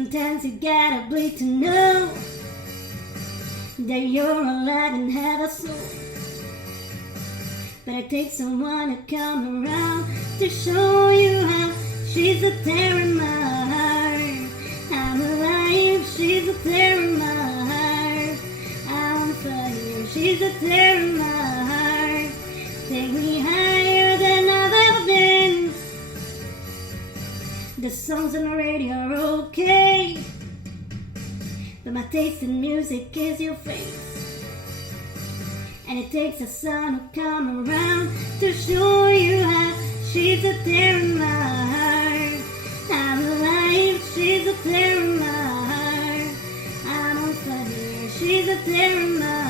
Sometimes you gotta bleed to know that you're alive and have a soul. But it takes someone to come around to show you how. She's a tear in my heart. I'm alive, she's a tear in my heart. I'm on fire, she's a tear in my heart. Take me higher than I've ever been. The songs on the radio are okay, but my taste in music is your face. And it takes a sun to come around to show you how. She's a tear in my heart. I'm alive, she's a tear in my heart. I'm on fire, she's a tear in my heart.